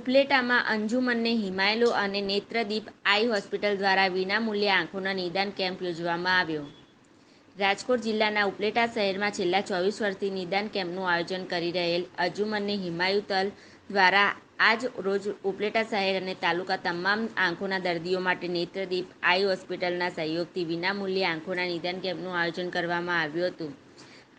ઉપલેટામાં અંજુમને હિમાયલો અને નેત્રદીપ આઈ હોસ્પિટલ દ્વારા વિનામૂલ્યે આંખોના નિદાન કેમ્પ યોજવામાં આવ્યો. રાજકોટ જિલ્લાના ઉપલેટા શહેરમાં છેલ્લા 24 વર્ષથી નિદાન કેમ્પનું આયોજન કરી રહેલ અંજુમને હિમાયુતલ દ્વારા આજ રોજ ઉપલેટા શહેર અને તાલુકા તમામ આંખોના દર્દીઓ માટે નેત્રદીપ આઈ હોસ્પિટલના સહયોગથી વિનામૂલ્યે આંખોના નિદાન કેમ્પનું આયોજન કરવામાં આવ્યું હતું.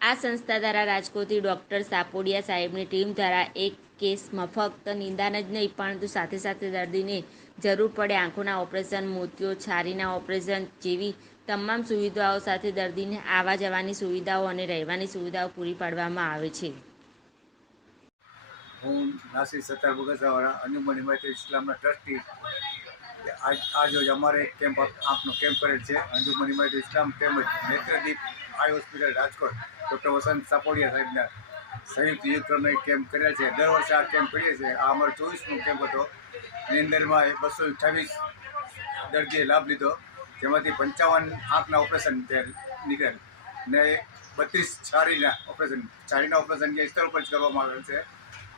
આ સંસ્થા દ્વારા રાજકોટથી ડૉક્ટર સાપોડિયા સાહેબની ટીમ દ્વારા એક કેસ ફક્ત નિદાન જ નહીં પરંતુ સાથે સાથે દર્દીને જરૂર પડે આંખોના ઓપરેશન, મોતિયો, છારીના ઓપરેશન જેવી તમામ સુવિધાઓ સાથે દર્દીને આવવા જવાની સુવિધાઓ અને રહેવાની સુવિધાઓ પૂરી પાડવામાં આવે છે. હું નાસિર સત્તાર બગસરાવાળા અંજુમન હિમાયત ઇસ્લામના ટ્રસ્ટી. આજ રોજ અમારે એક કેમ્પ આંખનો કેમ્પ કરેલ છે. અંજુમન હિમાયત ઇસ્લામ તેમજ નેત્રદીપ આઈ હોસ્પિટલ રાજકોટ ડૉક્ટર વસંત સાપોડિયા સાહેબના સંયુક્ત યુક્રમે કેમ્પ કરેલ છે. દર વર્ષે આ કેમ્પ કરીએ છીએ. આ અમારો 24મો કેમ્પ હતો. એની અંદરમાં 228 દર્દીએ લાભ લીધો, જેમાંથી 55 આંખના ઓપરેશન નીકળેલ ને 32 છારીના ઓપરેશન જે સ્તર ઉપર જ કરવામાં આવેલ છે.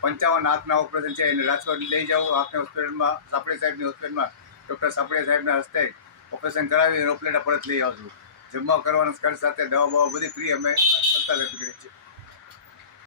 55 આંખના ઓપરેશન છે એને રાજકોટ લઈ જાઓ. આંખના હોસ્પિટલમાં સાપડિયા સાહેબની હોસ્પિટલમાં ડૉક્ટર સાપડિયા સાહેબના હસ્તે ઓપરેશન કરાવી અને ઉપલેટા પરત લઈ આવશું. જમવા કરવાના ખર્ચ સાથે દવા બધી ફ્રી અમે સંસ્થા તરફથી કરીએ છીએ.